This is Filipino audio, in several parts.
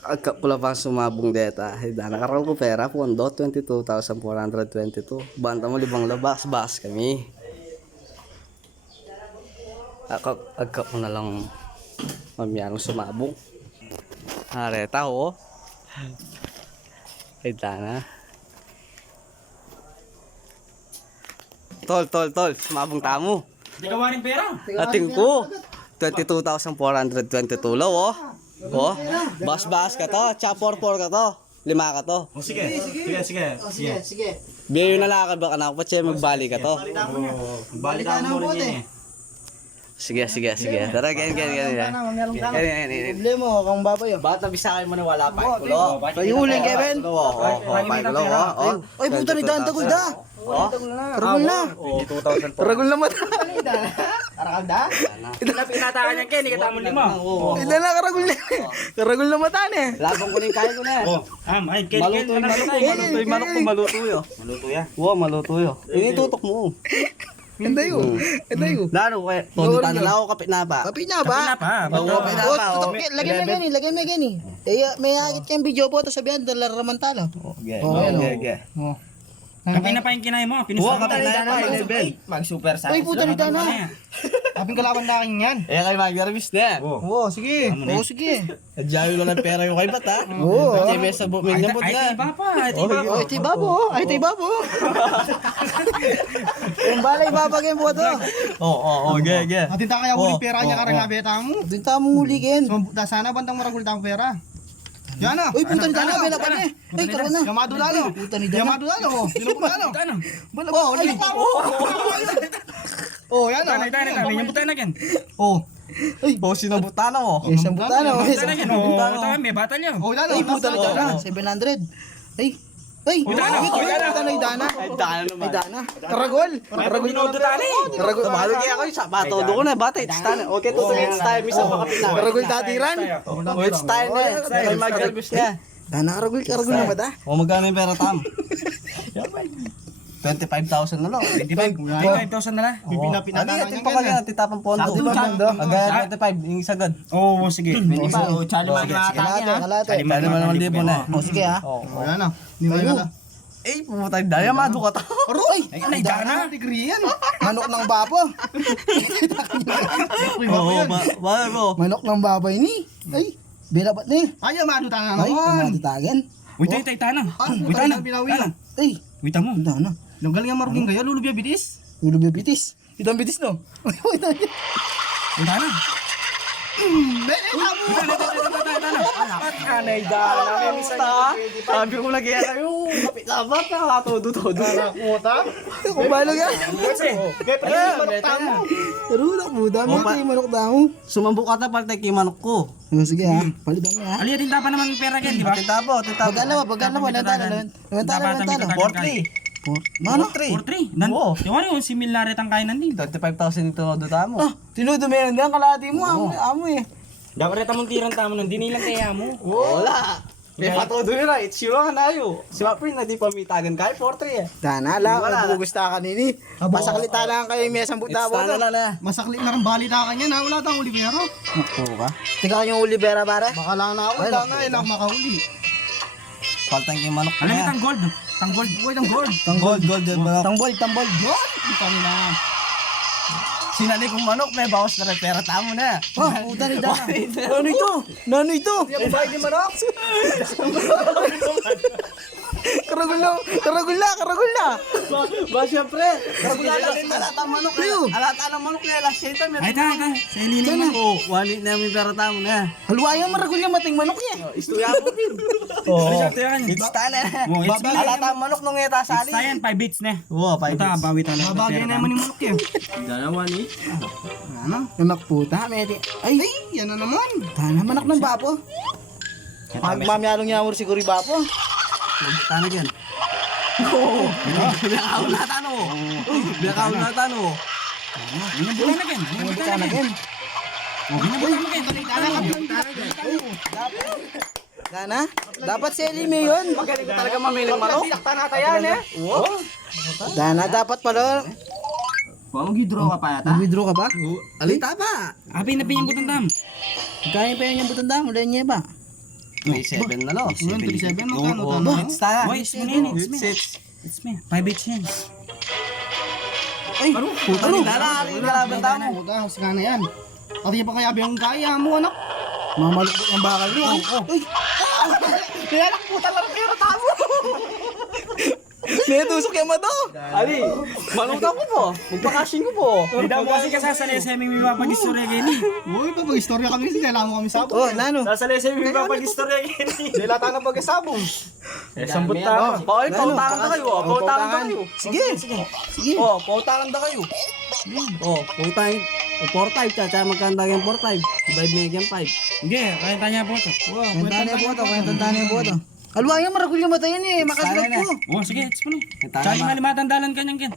Agka pula pang sumabong deta. Hida nakaroon ko pera pondo 22,422. Banta mo libang labas bas kami. Agka ko na lang mamiyang sumabong. Areta ho. Hida na. Tol, sumabong tamo. Hindi ka waring pera. Ating ko. 22,422 law oh. Oh, bas ka to, cha 4 ka to. 5 ka to. O sige. Sige. Biyo na lakad baka na ako pa siya magbali ka to. Balikan mo rin yan eh. Sige. Tara, ganyan. Problema kang babayo. Bata bisa kayo man wala pa kulo. Kayo uling, Kevin. Ay, puta ni Dan tagol da. Karagol na. Karagol na mata. Karagol da? Pinatakan yan Ken, ikatamon lima. Hindi na karagol na. Karagol na mata ni. Labang ko ning kaya ko na. Ay Ken, Malutoy manok ko malutuyo. Maluto ya. Wo, malutuyo. Ini tutok mo. Hindi yun. Laro ko todo tan na ako kapit na ba. Kapit na ba? Kapit na ba. Lagyan mo gani. May agit kayong video po to sabihan dalar raman talo. Okay. Kapi na pa yung kinay mo. Pinusta Kapit na pa. Mag-super sa. Ay, puta ni Dan na. Kaping kalaban na akin yan. Eh kay mag-service na. Oo, sige. Adyayo lang ng pera yung kay bata. Oo. Kasi may sabot may nabot Ay, na. papa. Ay, ti babo. Yung balay babagyan po to. Okay. Atin ta kaya huli pera niya karang abeta mo. Doon tamo huligin. Sana bantang maragul tang pera. Yan na. Uy, puta ni Dan na. Bela pa niya. Ay, karoon na. Yamado dalo. Puta ni Dan na. Yamado dalo. Sino po dalo? Oh, Ay, pa mo. Oh, yan na. Yung buta na Ken. Oh. Oh, sinabutan mo. Isang butano. Buta na Ken. Buta may batalyo. Oh, dalo. Ay, puta ni Dan na. 700. Ay, puta ni Dan na. Ay, dana naman. Ay, Dana. Karagol. Karagol na. Karagol. Tumalo kaya ako sa bato do ko na bata it's time. Okay to it's time isa makapit na. Karagol tatiran. Oh, it's time na. Kay mag-service na. Dana karagol na ba ta? O magkano yung pera tam? 25,000 na lang. 25,000 na lang. Ano yung pa kaya titapang pondo? Agaya 25 yung sagad. Oo, sige. Charlie Kalate. Ano naman libo na. O sige ha. Oh, yan na. Ni na. Eh, pumutay daya mado ka to. Aroy! Ay, Dana. Degree yan. Manok ng bapo. Oo, ba. Manok ng babay ni. Ay, bela ba't ni? Ay, yamado ta na Ay, naman. kumatitagan. Wait, tanang. Wait, tanang. Ay, Wait mo. Dana. Nung galing ang maruging kayo, lulubya bitis. Ulo bibitis. Itang bitis no? Wait, tanang. Anay dala na mista. Sabi ko lagi kayo. Kapit sabat na todo. Kung balo yan. Tamo. Tarulak mo, dami kayo manok daw. Sumambok ka na parte kay manok ko. Sige ha, palitan mo ha. Aliya din pa naman pera Ken, di ba? Titabo. Pagkano ba? Lantalo. 43. Mano? 4-3. Oo. Yung similar ang kainan din. 25,000 ito doon mo. Tinudo meron din, kalahati mo, amo eh. Dapat reta mong tirang tamo nun, dinilang kaya mo. Wala. May patodo nila. It's you ang nayo. Si Maprin na di pamitagan kay 43 eh. Dana lang, gugusta ka nini. Masaklita lang kayo yung mesang buta mo. Masakli na rin balita ka niyan ha. Wala tang uli pero. Oo ka? Tika yung Olivera pare. Baka lang na ako. Wala na. Ilang makauli. Paltang yung manok Alam mo na. tang gold? Tang gold. Uy, tang gold. Gold. Tambol. Ito nila. Sinali kong manok, may bawas na rin pera tamo na. Puta ni Dana. Nano ito? Yung bahay ni Manok. Karagol na. Ba, syempre. Alata manok na. Alata ng manok na. Last year time. Ay, ta. Sa ilining mo. Wali na may pera tamo na. Haluayan maragol yung mating manok niya. Istorya ko din. It's time na. Alata ang manok nung eta sali. Sayan, 5 bits na. Oo, 5 Puta, bawi talaga. Babagay naman yung Manok yan. Dalawa ni. Namak puta, meti. Ay, Yan na naman. Dana manak ng bapo. Magmamyalong yamor siguro yung bapo. Tanag yan. Oo. Bilakaw na tano. Bilakaw na tano. Bukan na Ken. Bukan na Ken. Dana, dapat si Elime yun. Magaling ko talaga mamiling manok. Tanatayan eh. Dana, dapat pala. Mag-withdraw ka pa yata? Withdraw ka pa? Alita ba? Abi na pinyang butang dam. Kaya pa yun yung butanda, mula niya ba? 3-7 na lo. 37, magkano tama? Hits tayo. Boy, it's me, it's me. It's me. 5-8 yan. Ay, puta ni Dana. Ang kalaban tamo. Huwag saka na yan. Pati pa kaya biyang kaya mo, anak. Mamalukot ang bakal niyo. Uy! Kaya anak puta lang pero tamo. Tusok yung mato. Ali, manuta ko po. Magpakashin ko po. Hindi daw mo kasi kasasali sa may mapag-istorya gini. Uy, papag-istorya kami kasi kailangan mo kami sabon. Oh, nano? Sasali sa may mapag-istorya gini. Dila tayo na pag-sabon. Sambot tayo. Paul, pautakan na kayo. Pautakan na kayo. Sige. Sige. Oh, pautakan na kayo. Oh, 4-5, tsaka magkanda yung 4-5. Divide mo yung 5. Hindi, kaya tanya po ito. Tanda na yung buto. Alwa yan, maragul yung mata yan eh. Makaslot ko. Oh, sige, it's mo na. Tsaka malimatandalan ka niyan, Ken.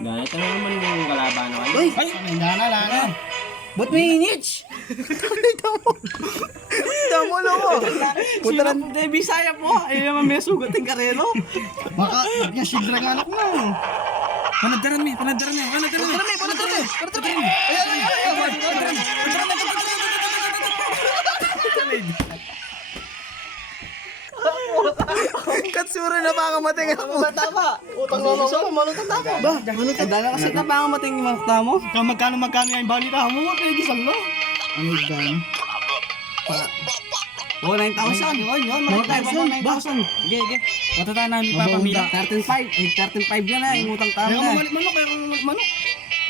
Ganito na naman yung kalaban naman. Uy! Ay, lana. Ba't may inich? Tamo na ko. Punta lang. Hindi, Bisaya po. Ayun naman may sugating karelo. Baka, yan sidra ng anak mo. Panadaran mi. Katsura na pangamatay nga po. Tama. Utang mo mo. Manutan tamo. Ba, dala kasi na pangamating yung mga mo. Magkano yung balita mo, kaya gisal no? Ano yung Oh, 9,000. Yun, 9,000. Sige. Matata namin papamila. 13,500 yan na, yung utang tama Kaya na. manok, manok.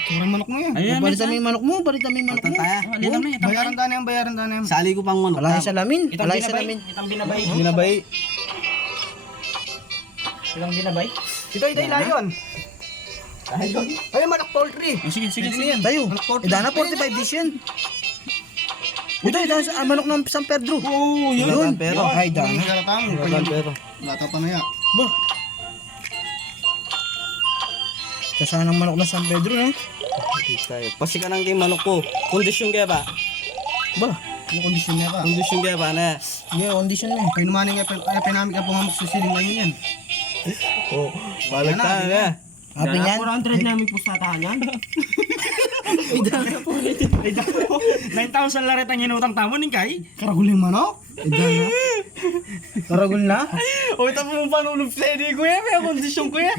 Sobrang manok mo yan. Ayun, Balitan mo yung manok mo, balitan mo yung manok mo. Tataya. Alin naman, itang Bayaran tayo yan. Sali ko pang manok. Wala yung salamin. Itang Wala yung binabay. salamin. Itang binabay. Binabay. Itang binabay. Ito, layon. Ay, manok poultry. Oh, sige. Tayo. Dana 45 dish yan. Ito, manok ng San Pedro. Oh, Yun. Pero. Ay, Dana. Pero. Lata pa na yan. Ba. Kasanang manok ng San Pedro, eh. Pasi ka nang kay manok ko. Kondisyon kaya ba? Ba. Ano kondisyon niya ba? Kondisyon kaya ba na? Yeah, condition na. Kaya naman nga, pinamig ka pumamok sa siling ngayon yan. Oh, balag tayo na. Happy niyan. 400 namin po sa tahanan. 9,000 laret ang inutang tamo ning kay. Karaguling manok? Dana. Karagul na. O ito mo panulog sa edi ko yan. May kondisyon ko yan.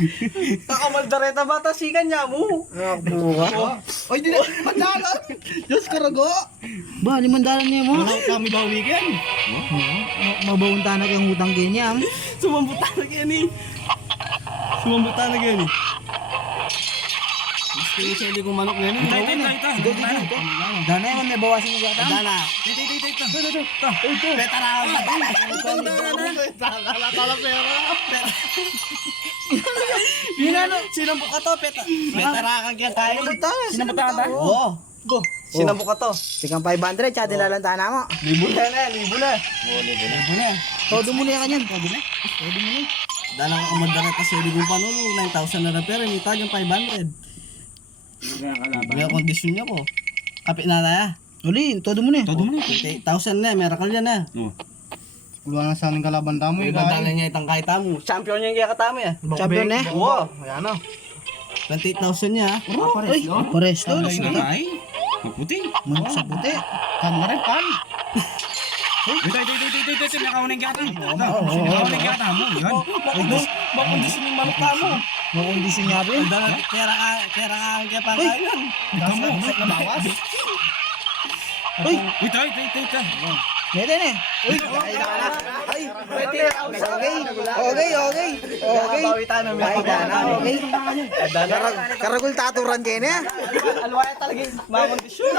Nakamaldareta bata sikan niya mo. Buka. Ay, di na. Mandalan! Diyos, karago! Ba, 500 niya mo. Kami daw weekend. Mabawunta na kang utang kanya. Sumambutan na yan eh. Sumambutan na yan eh. Gusto yung sili kong manok na yun. Ito. Dana yan, may bawasin niya ka. Dana. Sinambok ka to, peta. Petarakan kaya tayo. Sinambok ka ba? Oo. Sinampo ka to. Tikang 500, tsaka dilalanta na mo. Libo na. Todo mo na yan. Dala ka kamadara pa sili kong panulo. 9,000 na pero yung tagang 500. May kondisyon niya ko. Kapit na na. Uli, todo mo na. 8,000 na, miracle yan na. Wala na sa aming kalaban tamo eh. Ibang niya itang kahit tamo. Champion niya yung kaya katamo ya. Champion na. Oo. Ayan na. 28,000 niya. Ay, pares to. Ay, maputi. Manok sa puti. Kan na rin, kan. Ito. Nakauning kata. Nakauning kata mo. Yan. Makondisyon yung manok tamo. Makondisyon niya rin. Kera ka ang kaya pa kayo. Damo, sa bawas. Uy, Ito. meron eh. Uy, ay, okay. Bawi tayo ng Ay, Dana, okay. Karagul taturan kayo na. Alwaya talaga yung makondisyon.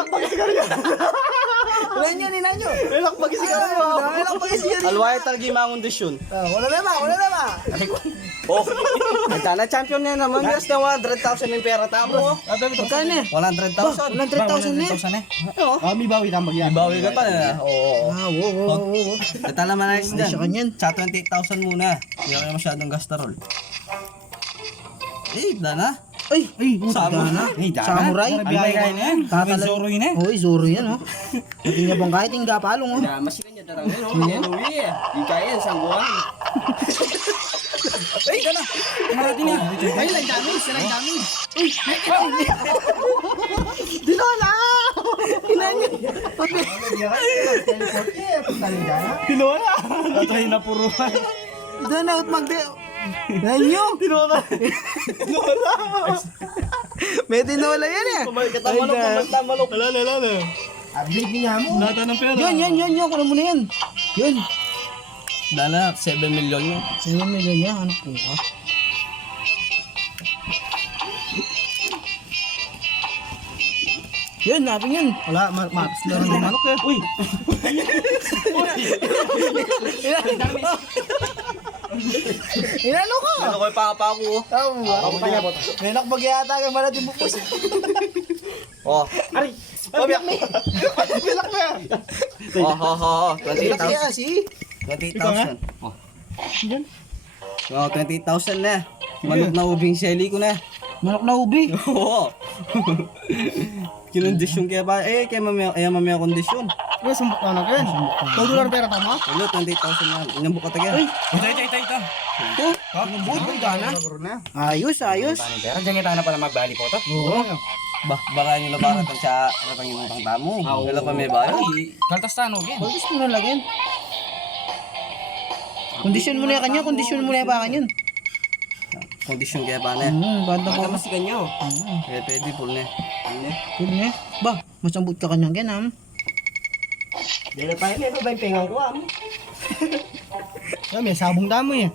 Wala niyo, nina niyo. Alwaya talaga yung makondisyon. Wala na ba? Oh, Dana champion na naman. Yes na 100,000 yung pera tamo. Magkano eh? 100,000. 100,000 eh. May bawi tama yan. Bawi ka pa na. Oo. Ah, wow. Ito naman ayos Ay, siya kanyan. dyan. Sa 28,000 muna. Hindi ako masyadong gasterol. Dana. Ay, Sama. Samurai. Albay kayo na yan. Tatalag- Zoro yun eh. Uy, Zoro yan, oh. Hindi niya bang kahit yung gapalong, oh. Masikan niya darang yun. Yan uwi eh. Di kaya yan, sangguan. Marating na. Ay, lang damage. Dinola! Inanya. Kinuha na. Tatry na puruan. Dana out magde. Inanyo. Kinuha na. May tinola yan eh. Tamalok. Lala. Abig niya mo. Nata ng pera. Yan. Kunin mo na yan. Yan. Dala, 7 million yun. 7 million yan. Anak ko ka. Yan, napin yan. Wala, matas na rin yung manok eh. Uy! Inano ka? Ano ko yung papa ko? Ako pa niya po. May nakbag yata kay Mara din mo po. Oh. Ay, biyak na yan. Biyak na yan. Oh. Biyak 20,000. niya kasi. 20,000. Oh, 20,000 na. Manok na ubing shelly ko na. Manok na ubi. Oo. Kinondisyon kaya ba? Kaya mamaya kondisyon. Kaya sumbok na lang yan. $2 pera tama? Ulo, 20,000 na. Inyang buka taga. Ito. Ayos. Pero dyan kita na pala magbali po to. Oo. Baka nyo labarat ang siya katang yung utang tamo. Wala pa may bayo. Kaltas tano, gen. Bagos mo na lagyan. Kondisyon mo na yan kanya, kondisyon mo na yan baka yan. Kondisyon kaya ba na? Banda Baka ko. mas ganyo. Kaya pwede full na. Cool na. Ba, masambut ka kanyang ganam. Dahil pa yun, ito ba yung pengang ko, amo? May sabong damo eh.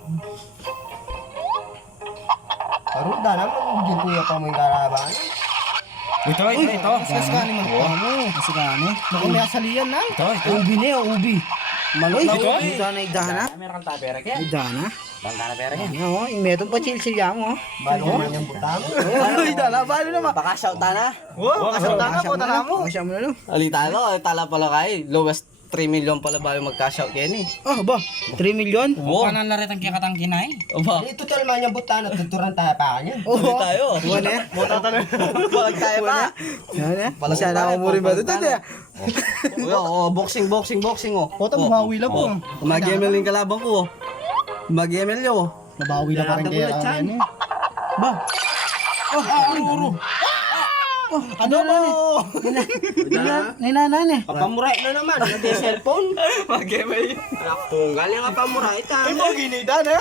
Paruda naman, hindi ko yung pa mo yung karabangan. Ito. Kasi kani man ko mo. Kasi kani. Baka may asalian na. Ito. Ubi na yun, ubi. Manok na ubi. Idana, idana. Meron kang tabera kaya. Idana. Bangka na pera yan. Oo, yung metong pa chilsilya mo. Balo naman yung butang. Idana, balo naman. Baka shout na. Oo, kasama po, tala mo. Kasama mo na. Alitala pala kayo. Lowest 3 million pala ba yung mag-cash out yan eh. Ah, ba? 3 million? Oo. Paano larit ang kikatang kinay? Aba. Ito total man yung butang at tuturan tayo pa kanya. Ulit tayo. Wala eh. Balag tayo pa. Yan eh. Isa na ako mo rin ba? Ito, Boxing oh. Pota, mabawi lang po. Mag-ML yung kalaban ko. Mag-ML yo. Nabawi lang pa rin kaya kami yan eh. Ba? Ano ba? Ninanan eh. Papamuray na naman, hindi cellphone. Mag-ML yo. Tunggal yung papamuray ta. Ginida na.